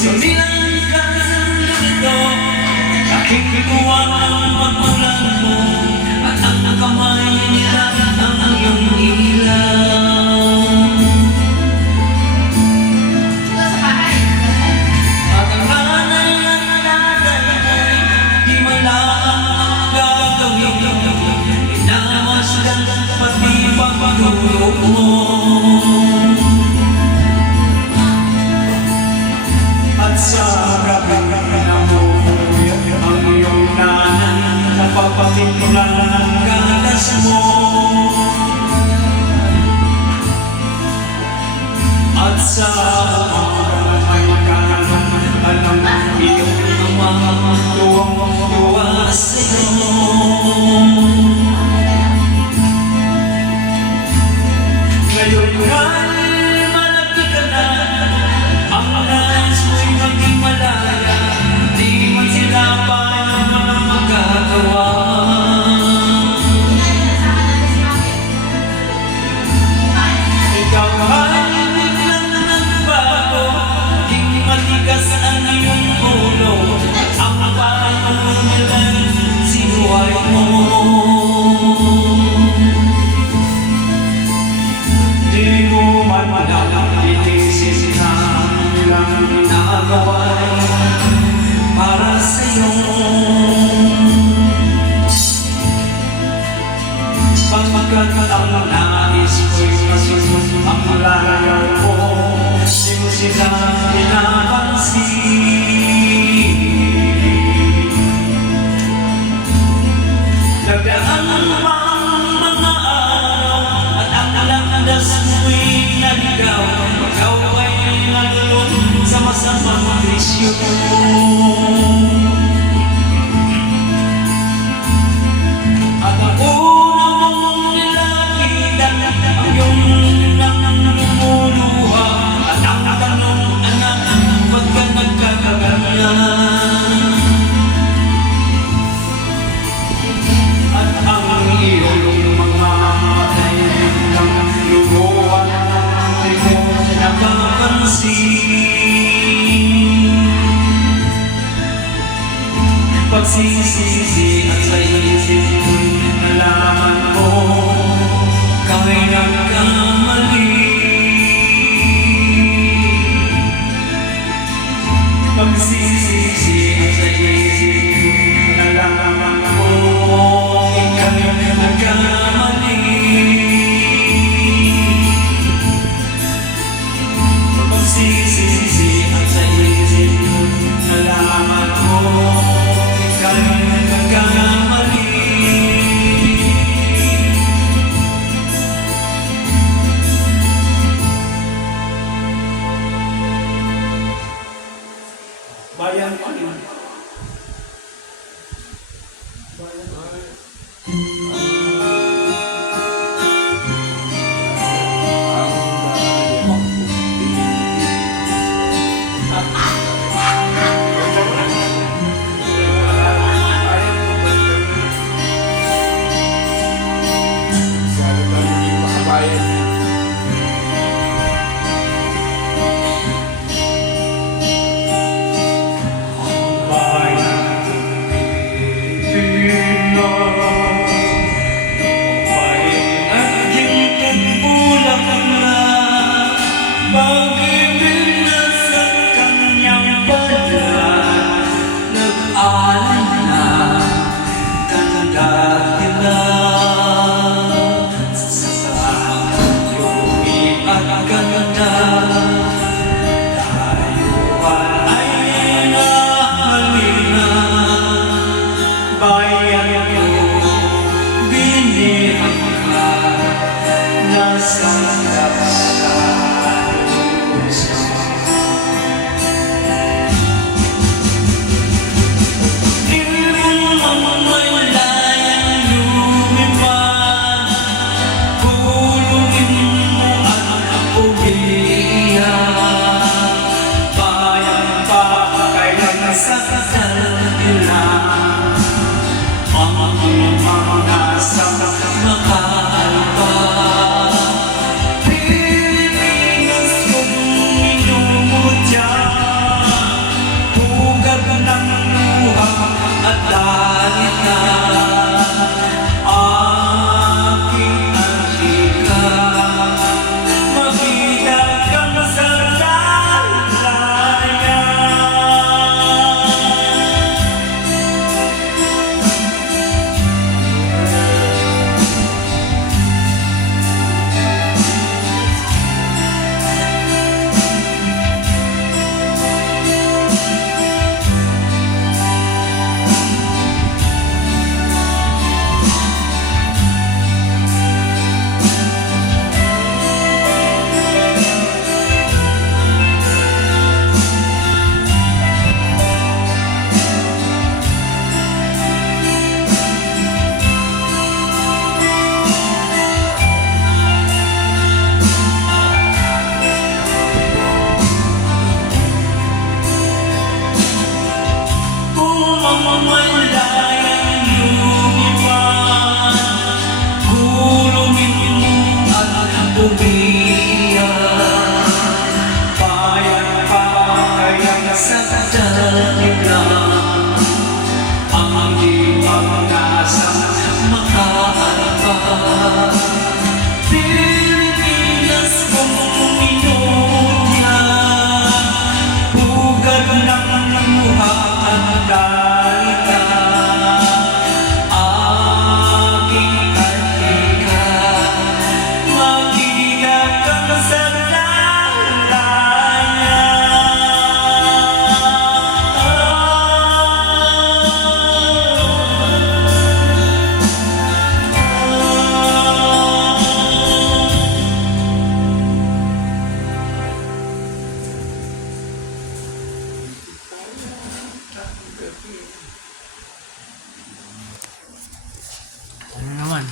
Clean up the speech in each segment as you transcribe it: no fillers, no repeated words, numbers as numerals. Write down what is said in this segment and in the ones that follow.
Silang ka sa mundo, aking kinuha ang pagmulan mo, at ang kamay nila ang iyong ilaw. At ang hanay ng tatay, di malang gagawin, inamasdan pati pagdulog mo. Sa gabing nabubuhay ang iyong nanay, napapatimulan ng gatas mo. At sa may kanan, alam iyong amang tuwang-tuwa sa'yo. Ngayon nga'y malaki ka na, ang nais mo'y maging malaya, di man sila pa ng mga magagawa. Ikaw ay biglang nagbago, di matigas ang iyong ulo, ang paano nilang sinuway mo. Di mo man malalang inisip na nilang ginagawa para sa'yo. Pagkat ang nais ko'y masunod ang layaw mo, di mo sila pinapansin. Nagdaan pa ang mga araw at ang landas mo'y naligaw, ikaw ay nagulong sa masamang bisyo. At ako namang nilakitan ang iyong namumuluha, at ang tanong, anak, ba't ka nagkakaganyan? At ang iyong mga dahilan ng luguan, di mo napapansin. Pagsisisi at sa isip ko'y nalaman mo, ka'y nagkamali. Pagsisisi at sa isip ko'y nalaman mo, ika'y nagkamali. Pagsisisi at sa isip ko'y nalaman mo, ika'y nagkamali. Bayan pa rin.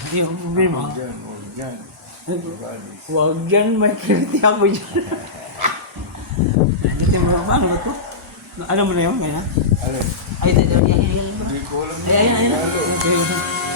Hindi ako problema. Huwag dyan, huwag dyan. Ugalis. Huwag dyan, may kiliti ako dyan. Hindi mo ba? Ano ba ito? Alam mo na yun, kaya? Alin? Ay, ito, yan. Hindi ko alam Ay, ayan. Tagalog. Okay.